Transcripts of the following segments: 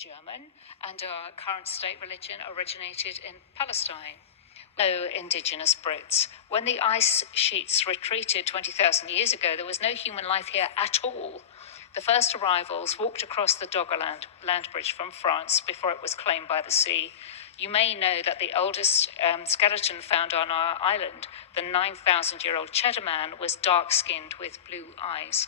German, and our current state religion originated in Palestine. No indigenous Brits. When the ice sheets retreated 20,000 years ago, there was no human life here at all. The first arrivals walked across the Doggerland land bridge from France before it was claimed by the sea. You may know that the oldest skeleton found on our island, the 9,000-year-old Cheddar Man, was dark-skinned with blue eyes.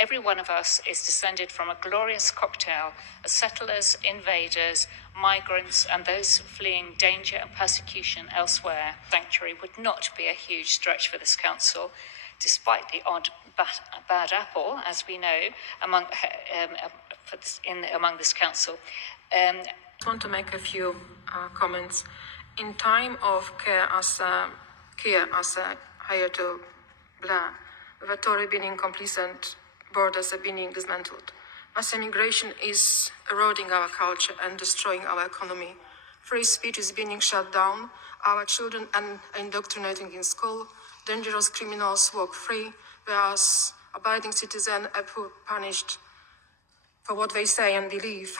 Every one of us is descended from a glorious cocktail of settlers, invaders, migrants, and those fleeing danger and persecution elsewhere. Sanctuary would not be a huge stretch for this council, despite the odd bad apple, as we know, among this council. I want to make a few comments. In time of Cllr as a hire to Blair, with the Tory being complacent, borders are being dismantled. Mass immigration is eroding our culture and destroying our economy. Free speech is being shut down. Our children are indoctrinating in school. Dangerous criminals walk free, whereas abiding citizens are punished for what they say and believe.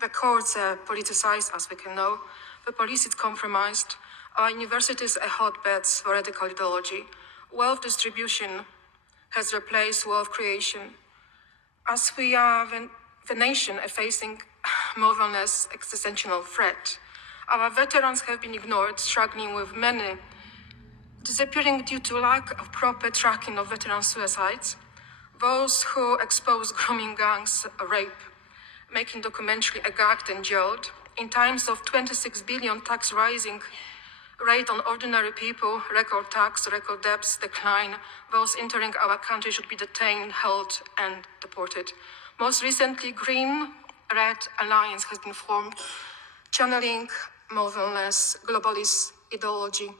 The courts are politicized, as we can know. The police is compromised. Our universities are hotbeds for radical ideology. Wealth distribution has replaced wealth creation. As we are the nation are facing more than less existential threat, our veterans have been ignored, struggling with many disappearing due to lack of proper tracking of veteran suicides. Those who expose grooming gangs, rape, making documentary are gagged and jailed. In times of 26 billion tax rising rate on ordinary people, record tax, record debts decline. Those entering our country should be detained, held, and deported. Most recently, Green-Red Alliance has been formed, channeling more than less globalist ideology.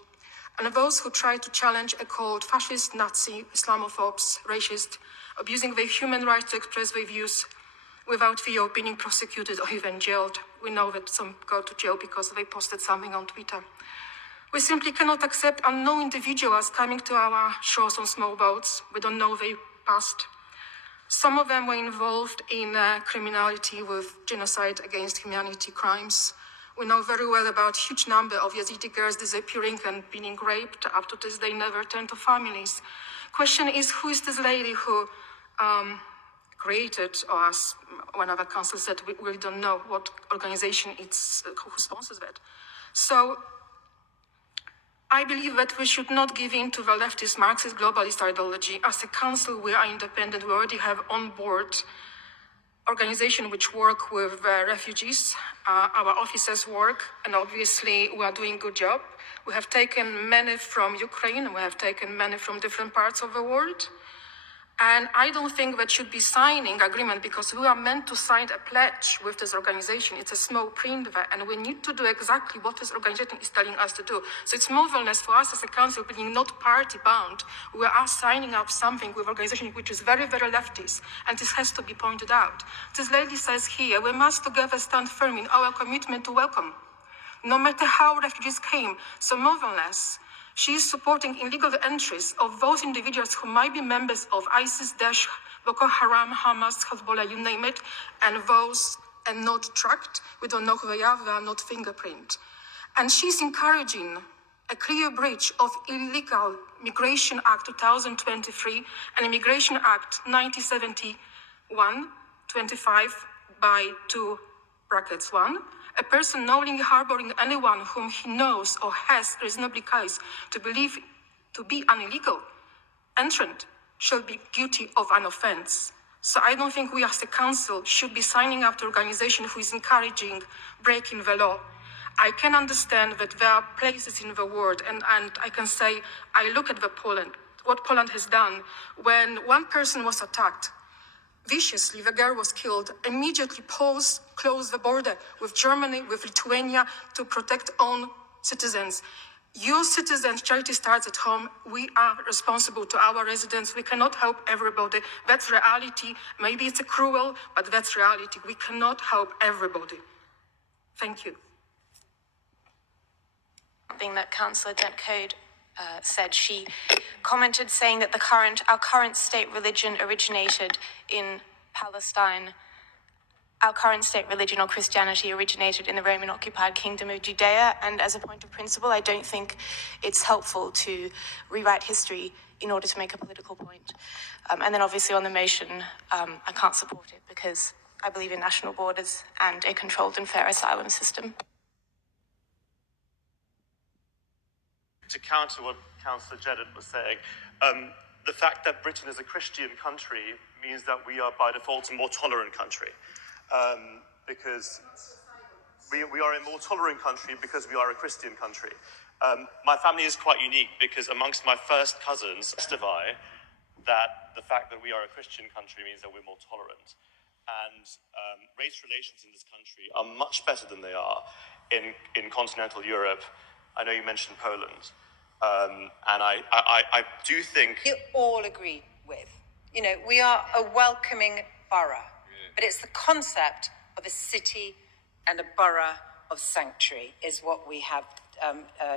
And those who try to challenge are called fascist, Nazi, Islamophobes, racist, abusing their human rights to express their views without fear of being prosecuted or even jailed. We know that some go to jail because they posted something on Twitter. We simply cannot accept unknown individuals coming to our shores on small boats. We don't know their past. Some of them were involved in criminality with genocide against humanity crimes. We know very well about a huge number of Yazidi girls disappearing and being raped. Up to this day, never returned to families. Question is, who is this lady who created, or as one of our council said, we really don't know what organization it's, who sponsors that. So I believe that we should not give in to the leftist Marxist globalist ideology. As a council, we are independent. We already have on board organizations which work with refugees. Our officers work, and obviously we are doing a good job. We have taken many from Ukraine. We have taken many from different parts of the world. And I don't think that should be signing agreement, because we are meant to sign a pledge with this organization. It's a small print there, and we need to do exactly what this organization is telling us to do. So it's more or less for us as a council being not party bound. We are signing up something with organization which is very, very leftist, and this has to be pointed out. This lady says here, we must together stand firm in our commitment to welcome, no matter how refugees came. So more or less, she is supporting illegal entries of those individuals who might be members of ISIS, Daesh, Boko Haram, Hamas, Hezbollah, you name it, and those are not tracked. We don't know who they are not fingerprinted. And she's encouraging a clear breach of Illegal Migration Act 2023 and Immigration Act 1971, 25 by 2(1). A person knowingly harboring anyone whom he knows or has reasonably cause to believe to be an illegal entrant shall be guilty of an offense. So I don't think we as a council should be signing up to an organization who is encouraging breaking the law. I can understand that there are places in the world, and I can say, I look at Poland, what Poland has done. When one person was attacked viciously, the girl was killed, immediately Poles closed the border with Germany, with Lithuania, to protect own citizens. Your citizens, charity starts at home. We are responsible to our residents. We cannot help everybody. That's reality. Maybe it's cruel, but that's reality. We cannot help everybody. Thank you. Something that Councillor Dent Coad said. She commented saying that our current state religion originated in Palestine. our current state religion or Christianity originated in the Roman-occupied Kingdom of Judea, and as a point of principle, I don't think it's helpful to rewrite history in order to make a political point. And then obviously on the motion, I can't support it because I believe in national borders and a controlled and fair asylum system. To counter what Councillor Jedid was saying, the fact that Britain is a Christian country means that we are by default a more tolerant country. Because we are a more tolerant country because we are a Christian country. My family is quite unique because amongst my first cousins testify that the fact that we are a Christian country means that we're more tolerant. And race relations in this country are much better than they are in continental Europe. I know you mentioned Poland. And I do think... We all agree with. You know, we are a welcoming borough. But it's the concept of a city and a borough of sanctuary is what we have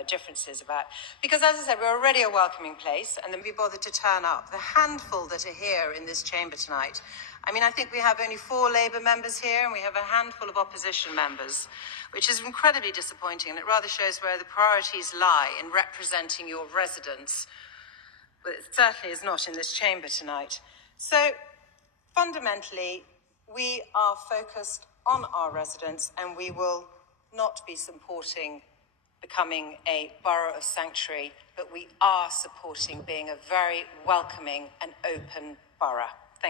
differences about. Because as I said, we're already a welcoming place, and then we bothered to turn up. The handful that are here in this chamber tonight, I mean, I think we have only 4 Labour members here, and we have a handful of opposition members, which is incredibly disappointing, and it rather shows where the priorities lie in representing your residents. But it certainly is not in this chamber tonight. So, fundamentally, we are focused on our residents, and we will not be supporting becoming a borough of sanctuary, but we are supporting being a very welcoming and open borough.